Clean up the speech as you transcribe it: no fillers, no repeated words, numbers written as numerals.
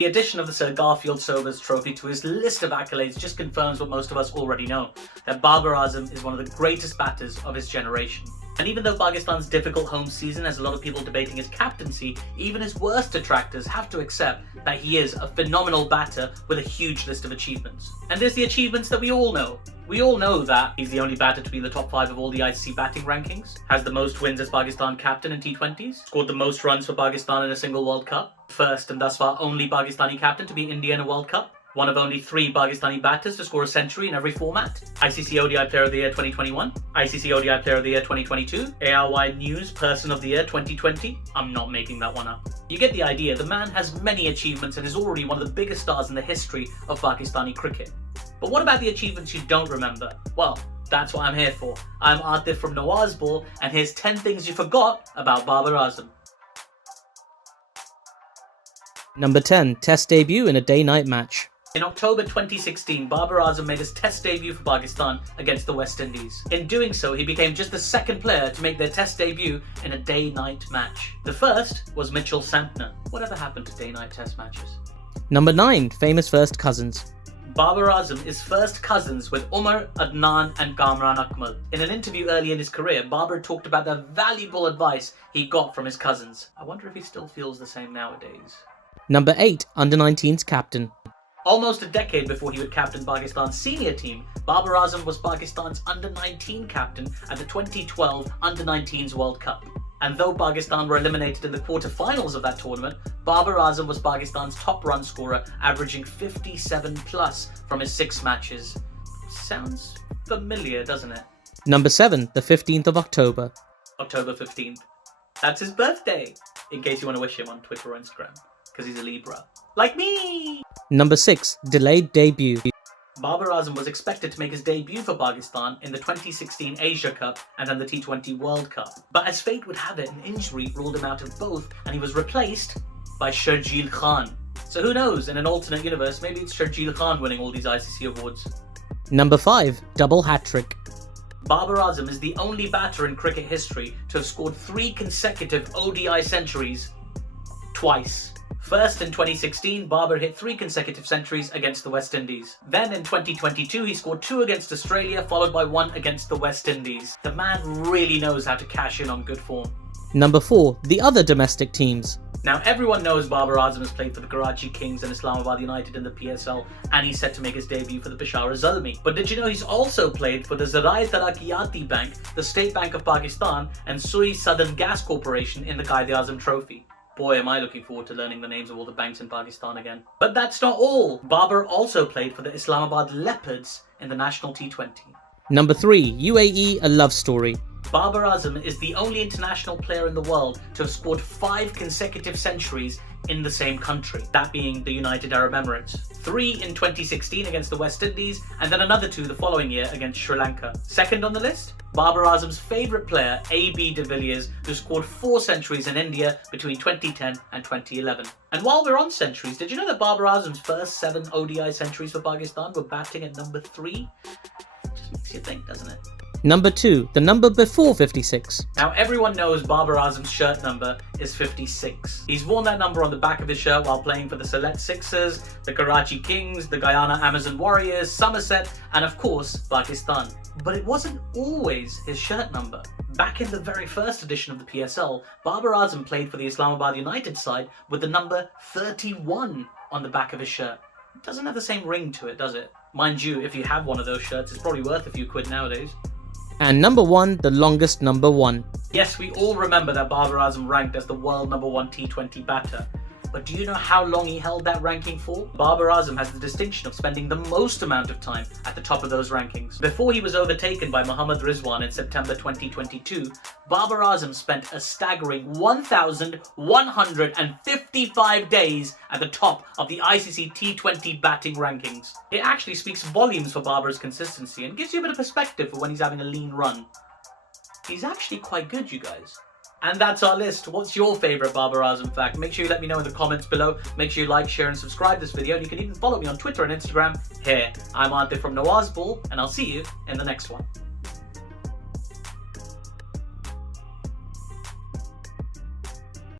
The addition of the Sir Garfield Sobers Trophy to his list of accolades just confirms what most of us already know, that Babar Azam is one of the greatest batters of his generation. And even though Pakistan's difficult home season has a lot of people debating his captaincy, even his worst detractors have to accept that he is a phenomenal batter with a huge list of achievements. And there's the achievements that we all know. We all know that he's the only batter to be in the top 5 of all the ICC batting rankings, has the most wins as Pakistan captain in T20s, scored the most runs for Pakistan in a single World Cup, first and thus far only Pakistani captain to beat India in a World Cup, one of only 3 Pakistani batters to score a century in every format, ICC ODI Player of the Year 2021, ICC ODI Player of the Year 2022, ARY News Person of the Year 2020. I'm not making that one up. You get the idea. The man has many achievements and is already one of the biggest stars in the history of Pakistani cricket. But what about the achievements you don't remember? Well, that's what I'm here for. I'm Atif from NawazBall, and here's 10 things you forgot about Babar Azam. Number 10. Test debut in a day-night match. In October 2016, Babar Azam made his test debut for Pakistan against the West Indies. In doing so, he became just the second player to make their test debut in a day-night match. The first was Mitchell Santner. Whatever happened to day-night test matches? Number 9. Famous first cousins. Babar Azam is first cousins with Umar, Adnan and Kamran Akmal. In an interview early in his career, Babar talked about the valuable advice he got from his cousins. I wonder if he still feels the same nowadays. Number 8. Under-19s captain. Almost a decade before he would captain Pakistan's senior team, Babar Azam was Pakistan's under-19 captain at the 2012 Under-19s World Cup. And though Pakistan were eliminated in the quarter-finals of that tournament, Babar Azam was Pakistan's top run scorer, averaging 57 plus from his 6 matches. Sounds familiar, doesn't it? Number 7. The 15th of October. October 15th. That's his birthday, in case you want to wish him on Twitter or Instagram, because he's a Libra. Like me! Number 6. Delayed debut. Babar Azam was expected to make his debut for Pakistan in the 2016 Asia Cup and then the T20 World Cup. But as fate would have it, an injury ruled him out of both, and he was replaced by Sharjeel Khan. So who knows, in an alternate universe, maybe it's Sharjeel Khan winning all these ICC awards. Number 5. Double hat-trick. Babar Azam is the only batter in cricket history to have scored 3 consecutive ODI centuries twice. First, in 2016, Babar hit 3 consecutive centuries against the West Indies. Then in 2022, he scored 2 against Australia, followed by 1 against the West Indies. The man really knows how to cash in on good form. Number 4. The other domestic teams. Now, everyone knows Babar Azam has played for the Karachi Kings and Islamabad United in the PSL, and he's set to make his debut for the Peshawar Zalmi. But did you know he's also played for the Zarai Taraqqiyati Bank, the State Bank of Pakistan, and Sui Southern Gas Corporation in the Quaid-e-Azam Trophy? Boy, am I looking forward to learning the names of all the banks in Pakistan again. But that's not all. Babar also played for the Islamabad Leopards in the national T20. Number 3. UAE, a love story. Babar Azam is the only international player in the world to have scored 5 consecutive centuries in the same country, that being the United Arab Emirates. 3 in 2016 against the West Indies, and then another 2 the following year against Sri Lanka. Second on the list, Babar Azam's favourite player, A.B. de Villiers, who scored 4 centuries in India between 2010 and 2011. And while we're on centuries, did you know that Babar Azam's first 7 ODI centuries for Pakistan were batting at number 3? Just makes you think, doesn't it? Number 2. The number before 56. Now, everyone knows Babar Azam's shirt number is 56. He's worn that number on the back of his shirt while playing for the Sylhet Sixers, the Karachi Kings, the Guyana Amazon Warriors, Somerset, and of course, Pakistan. But it wasn't always his shirt number. Back in the very first edition of the PSL, Babar Azam played for the Islamabad United side with the number 31 on the back of his shirt. It doesn't have the same ring to it, does it? Mind you, if you have one of those shirts, it's probably worth a few quid nowadays. And number 1, the longest number 1. Yes, we all remember that Babar Azam ranked as the world number 1 T20 batter. But do you know how long he held that ranking for? Babar Azam has the distinction of spending the most amount of time at the top of those rankings. Before he was overtaken by Mohammad Rizwan in September 2022, Babar Azam spent a staggering 1,155 days at the top of the ICC T20 batting rankings. It actually speaks volumes for Babar's consistency and gives you a bit of perspective for when he's having a lean run. He's actually quite good, you guys. And that's our list. What's your favourite Babar Azam fact? Make sure you let me know in the comments below. Make sure you like, share and subscribe this video. And you can even follow me on Twitter and Instagram here. I'm Atif from NawazBall, and I'll see you in the next one.